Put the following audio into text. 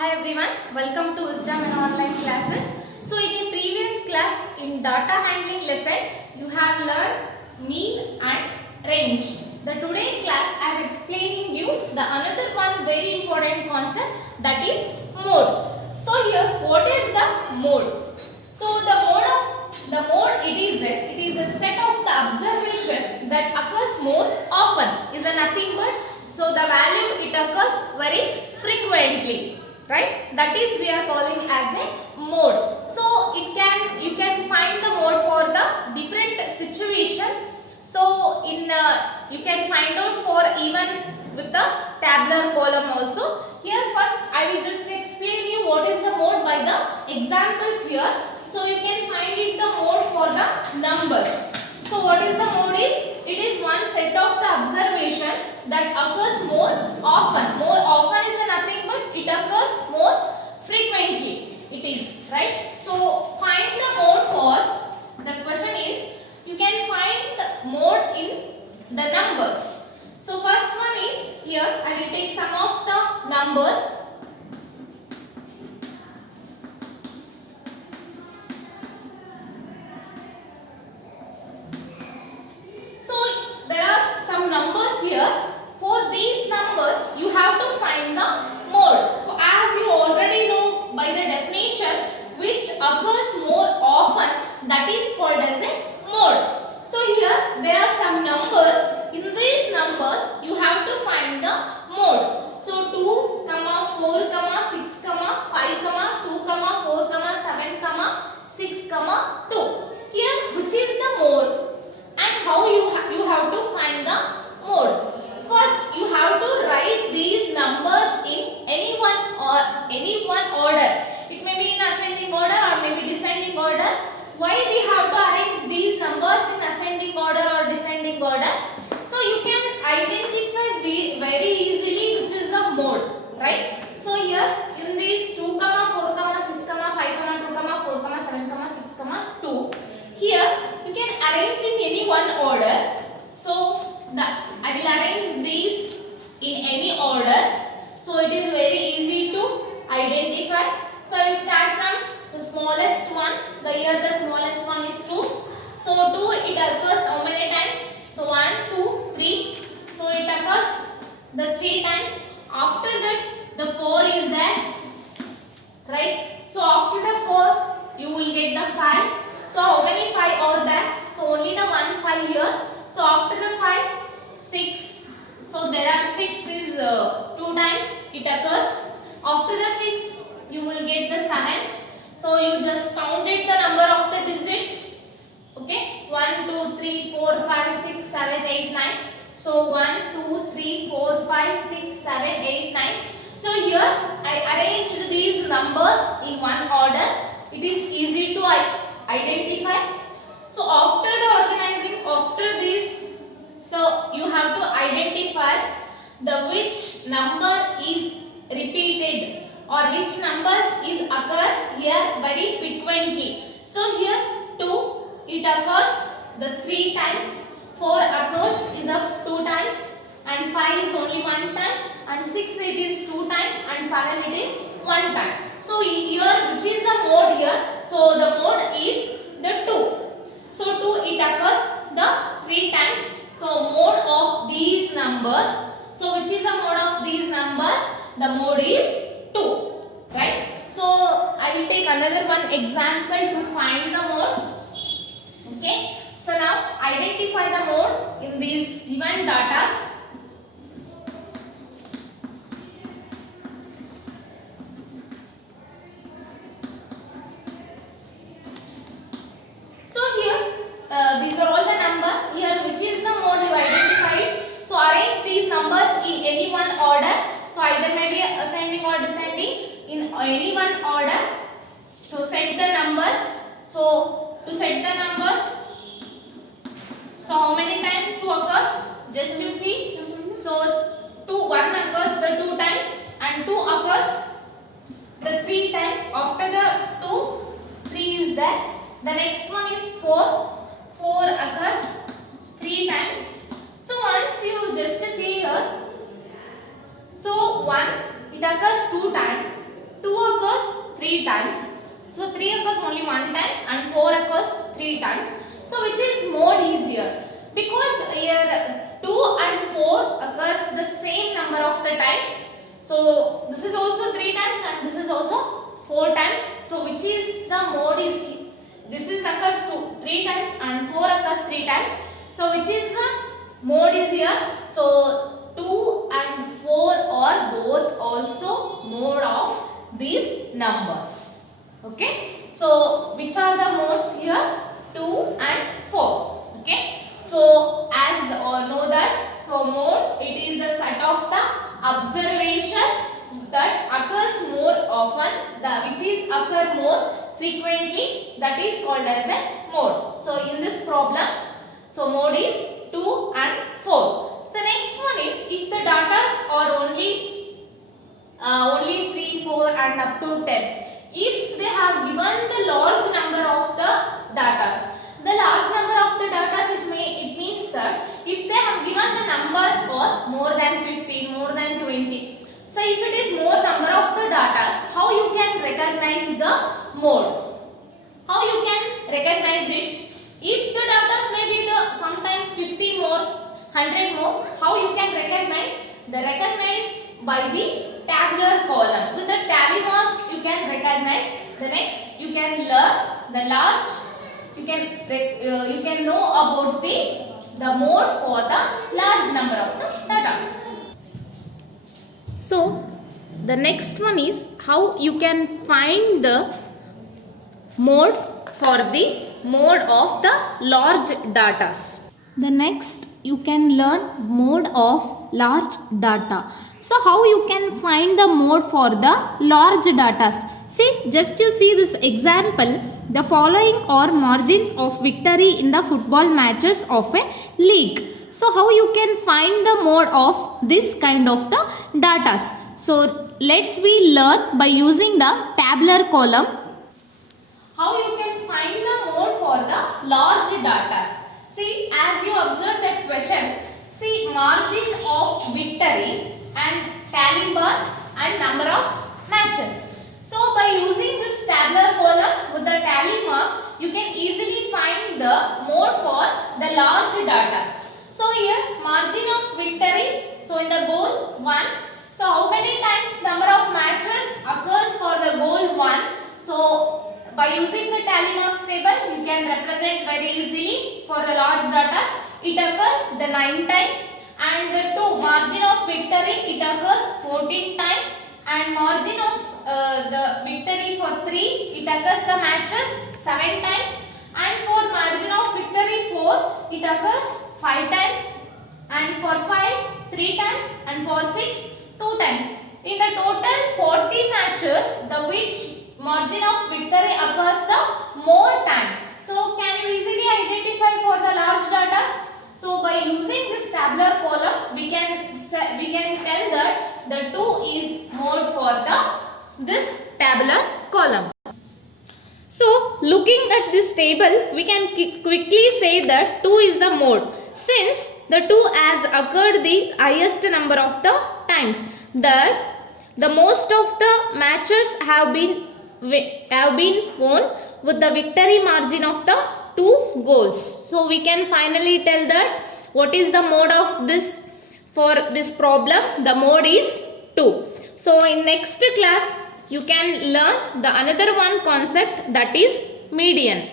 Hi everyone, welcome to Wisdom and online classes. So in the previous class in data handling lesson, you have learned mean and range. The today class I am explaining you the another one very important concept, that is mode. So here what is the mode? So the mode it is a set of the observation that occurs more often is a nothing but so the value it occurs very frequently, right? That is we are calling as a mode. So you can find the mode for the different situation. So you can find out for even with the tabular column also. Here first I will just explain you what is the mode by the examples here. So you can find it the mode for the numbers. So what is the mode is? It is one set of the observation that occurs more often. More often is nothing but it occurs more frequently. It is right. So find the mode for the question is you can find the mode in the numbers. So first one is here I will take some of the numbers. So there are some numbers here. For these numbers you have to find the mode. So as you already know by the definition which occurs more often, that is called as a mode. So here there are some numbers. In these numbers you have to find the mode. So 2, 4, 6, 5, 2, 4, 7, 6, 2. Here which is the mode? And how you have to find the mode. First you have to write these numbers in any one order. It may be in ascending order or maybe descending order. Why we have to arrange these numbers in ascending order or descending order? So you can identify very easily which is a mode, right? So here in these 2, 4, 6, 5, 2, 4, 7, 6, 2. Here you can arrange in any one order. So I will arrange these in any order. So it is very easy to identify. So I will start from the smallest one. Here the smallest one is 2. So 2 it occurs how many times? So 1, 2, 3. So it occurs the 3 times. After that the 4 is there, right? So after the 4 you will get the 5. So how many 5 are there? So only the 1 5 here. So after the 5, 6. So there are 6 is 2 times it occurs. After the 6 you will get the 7. So you just counted the number of the digits. Okay, 1, 2, 3, 4, 5, 6, 7, 8, 9. So 1, 2, 3, 4, 5, 6, 7, 8, 9. So here I arranged these numbers in one order. It is easy to identify. So after the organizing, after this, so you have to identify the which number is repeated or which numbers is occur here very frequently. So here 2 it occurs the 3 times, 4 occurs is of 2 times, and 5 is only 1 time, and 6 it is 2 times, and 7 it is 1 time. So here which is the mode here? So the mode is the 2. So 2 it occurs the 3 times. So mode of these numbers. So which is the mode of these numbers? The mode is 2. Right? So I will take another one example to find the mode. Okay. So now identify the mode in these given datas. These are all the numbers. Here which is the mode you identified. So arrange these numbers in any one order. So either may be ascending or descending in any one order. To set the numbers. So to set the numbers. So how many times 2 occurs? Just you see. So 1 occurs the 2 times and 2 occurs the 3 times. After the 2, 3 is there. The next one is 4. 4 occurs 3 times. So once you just see here, so 1 it occurs 2 times. 2 occurs 3 times. So 3 occurs only one time and 4 occurs 3 times. So which is more easier? Because here 2 and 4 occurs the same number of the times. So this is also 3 times and this is also 4 times. So which is the mode is, this is occurs 3 times and 4 occurs 3 times. So which is the mode is here? So 2 and 4 are both also mode of these numbers. Okay. So which are the modes here? 2 and 4. Okay. So as all know that, so mode, it is a set of the observation that occurs more often, which is occur more frequently, that is called as a mode. So in this problem, so mode is 2 and 4. So next one is, if the datas are only 3, 4 and up to 10. If they have given the large number of the datas, the large number of the datas, it means that if they have given the numbers for more than 15, more than 20. So if it is more number of the datas, how you can recognize the mode? How you can recognize it? If the datas may be the sometimes 50 more, 100 more, how you can recognize? The recognize by the tabular column. With the tally mark you can recognize. The next you can learn the large. You can know about the mode for the large number of the datas. So the next one is how you can find the mode for the mode of the large datas. The next you can learn mode of large data. So how you can find the mode for the large datas? See, just you see this example. The following are margins of victory in the football matches of a league. So how you can find the mode of this kind of the datas? So let's we learn by using the tabular column. How you can find the mode for the large datas? See, as you observe that question, see margin of victory and tally bars and number of matches. So by using this tabular column with the tally marks, you can easily find the mode for the large datas. So here margin of victory, so in the goal 1. So how many times number of matches occurs for the goal 1? So by using the tally marks table, you can represent very easily for the large datas. It occurs the 9 time, and the 2 margin of victory, it occurs 14 time, and margin of the victory for 3, it occurs the matches 7 times, and for margin of victory 4, it occurs 5 times, and for 5 3 times, and for 6 2 times. In the total 40 matches, the which margin of victory occurs the more time. So can you easily identify for the large datas? So by using this tabular column, we can tell that the 2 is mode for this tabular column. So looking at this table, we can quickly say that 2 is the mode, since the 2 has occurred the highest number of the times, that the most of the matches have been won with the victory margin of the 2 goals. So we can finally tell that what is the mode of this for this problem. The mode is 2. So in next class you can learn the another one concept, that is median.